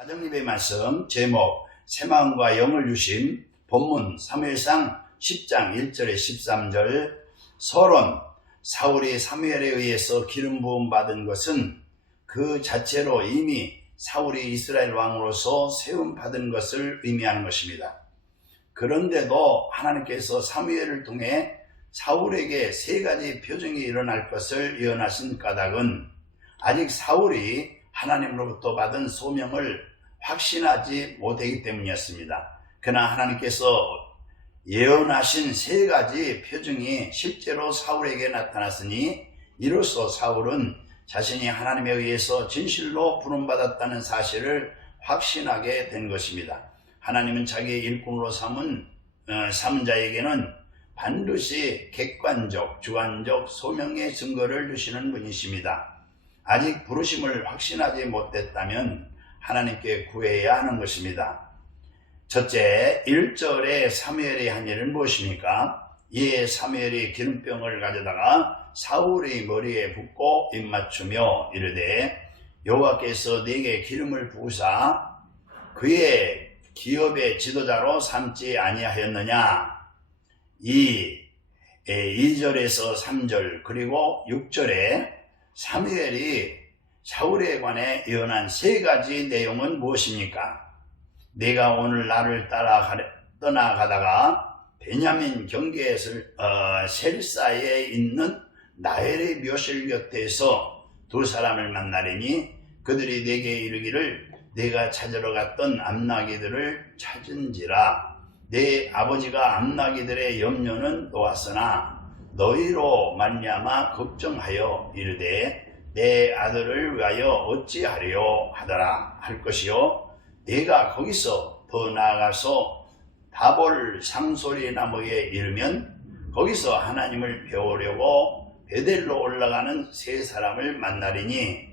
가정예배 말씀 제목 새마음과 영을 주신 본문 사무엘상 10장 1절에 13절 서론 사울이 사무엘에 의해서 기름 부음 받은 것은 그 자체로 이미 사울이 이스라엘 왕으로서 세움 받은 것을 의미하는 것입니다. 그런데도 하나님께서 사무엘을 통해 사울에게 세 가지 표징이 일어날 것을 예언하신 까닭은 아직 사울이 하나님으로부터 받은 소명을 확신하지 못하기 때문이었습니다. 그러나 하나님께서 예언하신 세 가지 표징이 실제로 사울에게 나타났으니 이로써 사울은 자신이 하나님에 의해서 진실로 부름받았다는 사실을 확신하게 된 것입니다. 하나님은 자기의 일꾼으로 삼은 자에게는 반드시 객관적, 주관적 소명의 증거를 주시는 분이십니다. 아직 부르심을 확신하지 못했다면 하나님께 구해야 하는 것입니다. 첫째, 1절에 사무엘이 한 일은 무엇입니까? 이에 사무엘이 기름병을 가져다가 사울의 머리에 붓고 입맞추며 이르되 여호와께서 네게 기름을 부으사 그의 기업의 지도자로 삼지 아니하였느냐? 2절에서 3절 그리고 6절에 사무엘이 사울에 관해 예언한 세 가지 내용은 무엇입니까? 내가 오늘 나를 떠나가다가 베냐민 경계에 셀사에 있는 나엘의 묘실 곁에서 두 사람을 만나리니 그들이 내게 이르기를 내가 찾으러 갔던 암나기들을 찾은지라 내 아버지가 암나기들의 염려는 놓았으나 너희로 말미암아 걱정하여 이르되 내 아들을 위하여 어찌하려 하더라 할 것이요 내가 거기서 더 나아가서 다볼 상소리 나무에 이르면 거기서 하나님을 배우려고 베델로 올라가는 세 사람을 만나리니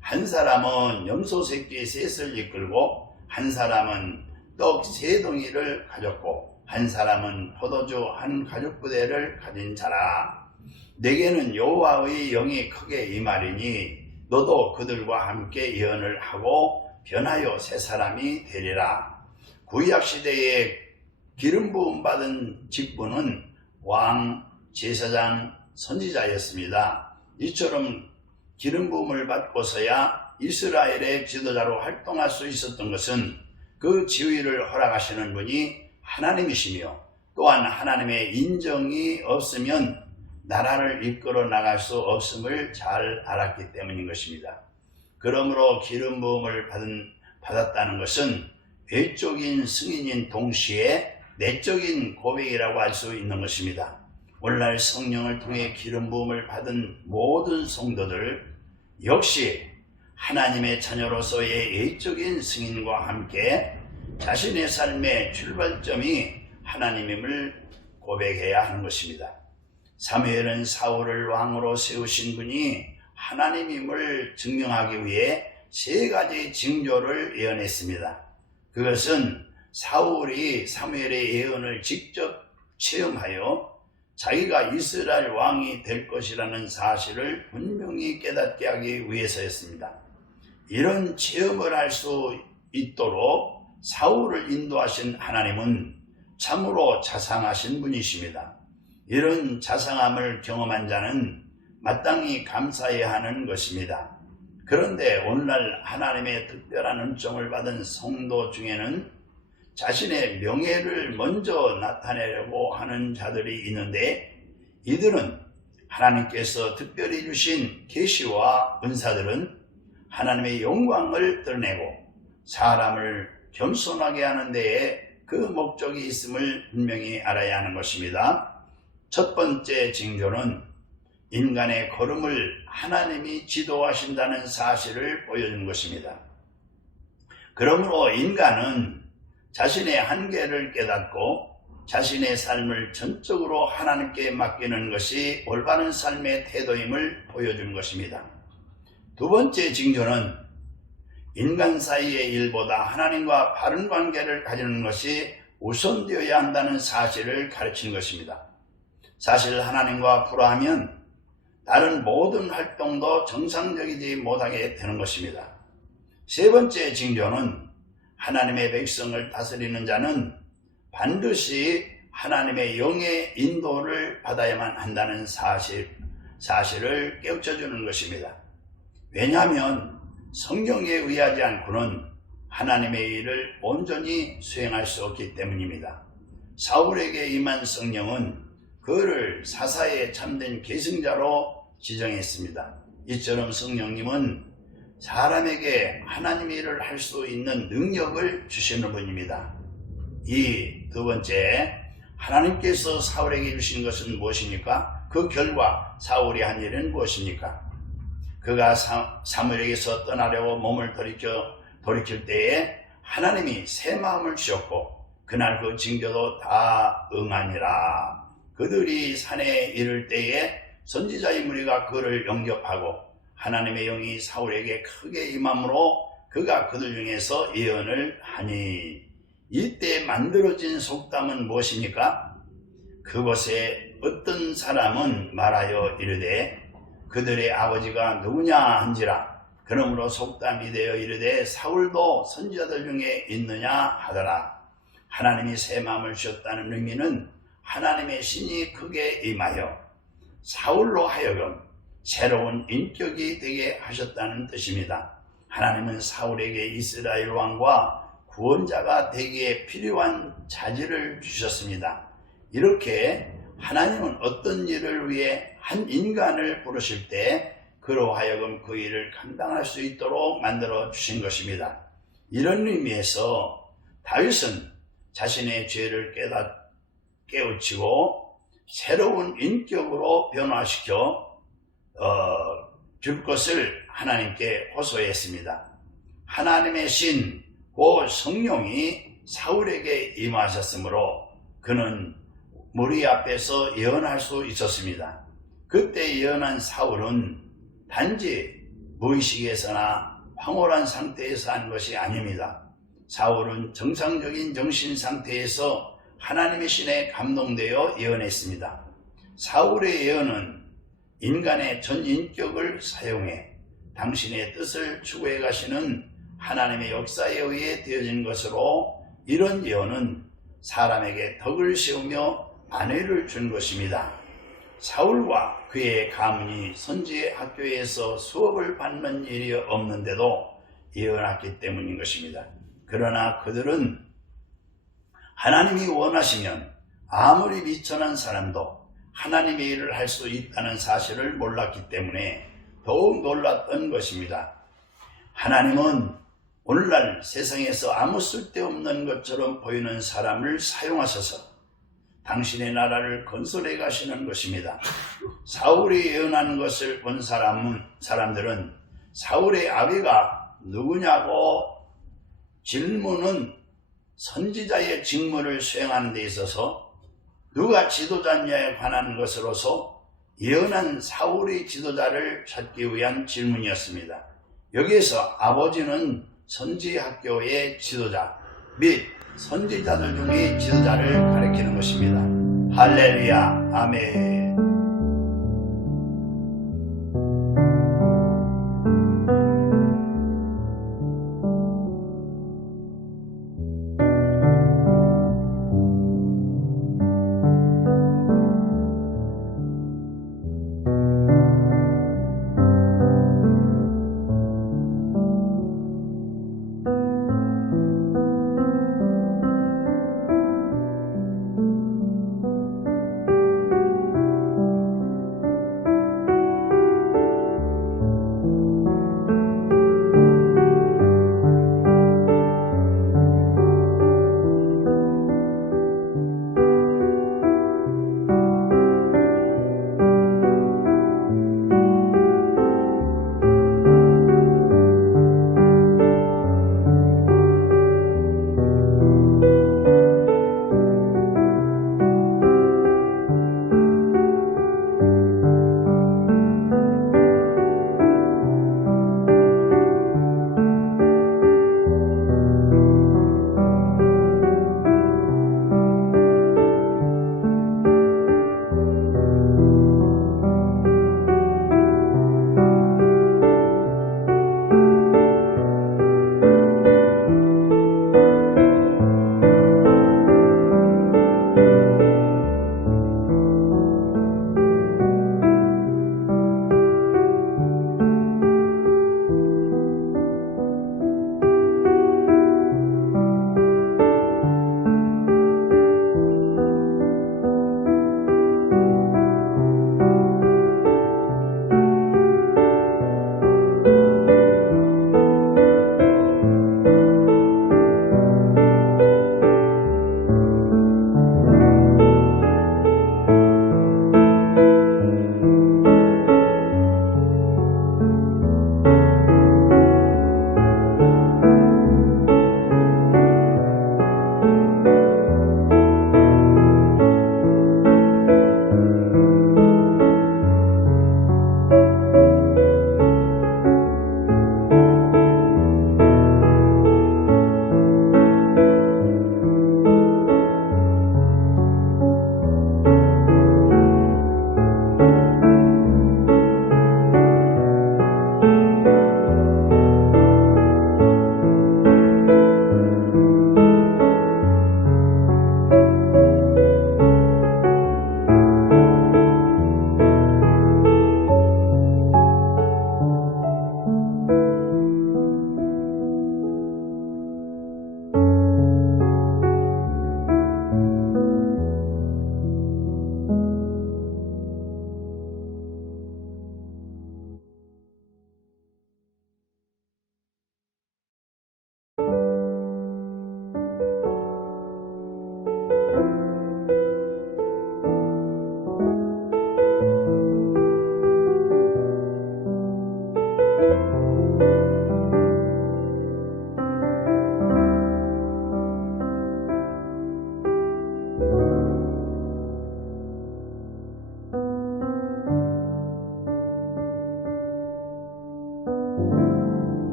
한 사람은 염소 새끼 셋을 이끌고 한 사람은 떡 세 덩이를 가졌고 한 사람은 포도주 한 가죽부대를 가진 자라. 내게는 여호와의 영이 크게 임하리니 너도 그들과 함께 예언을 하고 변하여 세 사람이 되리라. 구약시대에 기름 부음 받은 직분은 왕, 제사장, 선지자였습니다. 이처럼 기름 부음을 받고서야 이스라엘의 지도자로 활동할 수 있었던 것은 그 지위를 허락하시는 분이 하나님이시며 또한 하나님의 인정이 없으면 나라를 이끌어 나갈 수 없음을 잘 알았기 때문인 것입니다. 그러므로 기름 부음을 받았다는 것은 외적인 승인인 동시에 내적인 고백이라고 할 수 있는 것입니다. 오늘날 성령을 통해 기름 부음을 받은 모든 성도들 역시 하나님의 자녀로서의 외적인 승인과 함께 자신의 삶의 출발점이 하나님임을 고백해야 하는 것입니다. 사무엘은 사울을 왕으로 세우신 분이 하나님임을 증명하기 위해 세 가지 징조를 예언했습니다. 그것은 사울이 사무엘의 예언을 직접 체험하여 자기가 이스라엘 왕이 될 것이라는 사실을 분명히 깨닫게 하기 위해서였습니다. 이런 체험을 할 수 있도록 사울을 인도하신 하나님은 참으로 자상하신 분이십니다. 이런 자상함을 경험한 자는 마땅히 감사해야 하는 것입니다. 그런데 오늘날 하나님의 특별한 은총을 받은 성도 중에는 자신의 명예를 먼저 나타내려고 하는 자들이 있는데 이들은 하나님께서 특별히 주신 계시와 은사들은 하나님의 영광을 드러내고 사람을 겸손하게 하는 데에 그 목적이 있음을 분명히 알아야 하는 것입니다. 첫 번째 징조는 인간의 걸음을 하나님이 지도하신다는 사실을 보여준 것입니다. 그러므로 인간은 자신의 한계를 깨닫고 자신의 삶을 전적으로 하나님께 맡기는 것이 올바른 삶의 태도임을 보여준 것입니다. 두 번째 징조는 인간 사이의 일보다 하나님과 바른 관계를 가지는 것이 우선되어야 한다는 사실을 가르치는 것입니다. 사실 하나님과 불화하면 다른 모든 활동도 정상적이지 못하게 되는 것입니다. 세 번째 징조는 하나님의 백성을 다스리는 자는 반드시 하나님의 영의 인도를 받아야만 한다는 사실을 깨우쳐주는 것입니다. 왜냐하면 성경에 의하지 않고는 하나님의 일을 온전히 수행할 수 없기 때문입니다. 사울에게 임한 성령은 그를 사사의 참된 계승자로 지정했습니다. 이처럼 성령님은 사람에게 하나님의 일을 할 수 있는 능력을 주시는 분입니다. 이 두 번째, 하나님께서 사울에게 주신 것은 무엇입니까? 그 결과 사울이 한 일은 무엇입니까? 그가 사무엘에게서 떠나려고 몸을 돌이킬 때에 하나님이 새 마음을 주셨고 그날 그 징조도 다 응하니라. 그들이 산에 이를 때에 선지자의 무리가 그를 영접하고 하나님의 영이 사울에게 크게 임함으로 그가 그들 중에서 예언을 하니, 이때 만들어진 속담은 무엇입니까? 그곳에 어떤 사람은 말하여 이르되 그들의 아버지가 누구냐 한지라. 그러므로 속담이 되어 이르되 사울도 선지자들 중에 있느냐 하더라. 하나님이 새 마음을 주셨다는 의미는 하나님의 신이 크게 임하여 사울로 하여금 새로운 인격이 되게 하셨다는 뜻입니다. 하나님은 사울에게 이스라엘 왕과 구원자가 되기에 필요한 자질을 주셨습니다. 이렇게 하나님은 어떤 일을 위해 한 인간을 부르실 때 그로 하여금 그 일을 감당할 수 있도록 만들어 주신 것입니다. 이런 의미에서 다윗은 자신의 죄를 깨우치고 새로운 인격으로 변화시켜 줄 것을 하나님께 호소했습니다. 하나님의 신, 그 성령이 사울에게 임하셨으므로 그는 무리 앞에서 예언할 수 있었습니다. 그때 예언한 사울은 단지 무의식에서나 황홀한 상태에서 한 것이 아닙니다. 사울은 정상적인 정신 상태에서 하나님의 신에 감동되어 예언했습니다. 사울의 예언은 인간의 전 인격을 사용해 당신의 뜻을 추구해 가시는 하나님의 역사에 의해 되어진 것으로, 이런 예언은 사람에게 덕을 세우며 안위를 준 것입니다. 사울과 그의 가문이 선지의 학교에서 수업을 받는 일이 없는데도 예언했기 때문인 것입니다. 그러나 그들은 하나님이 원하시면 아무리 미천한 사람도 하나님의 일을 할 수 있다는 사실을 몰랐기 때문에 더욱 놀랐던 것입니다. 하나님은 오늘날 세상에서 아무 쓸데없는 것처럼 보이는 사람을 사용하셔서 당신의 나라를 건설해 가시는 것입니다. 사울이 예언한 것을 본 사람들은 사울의 아비가 누구냐고 질문은 선지자의 직무를 수행하는 데 있어서 누가 지도자냐에 관한 것으로서 예언한 사울의 지도자를 찾기 위한 질문이었습니다. 여기에서 아버지는 선지학교의 지도자 및 선지자들 중에 지도자를 가리키는 것입니다. 할렐루야, 아멘.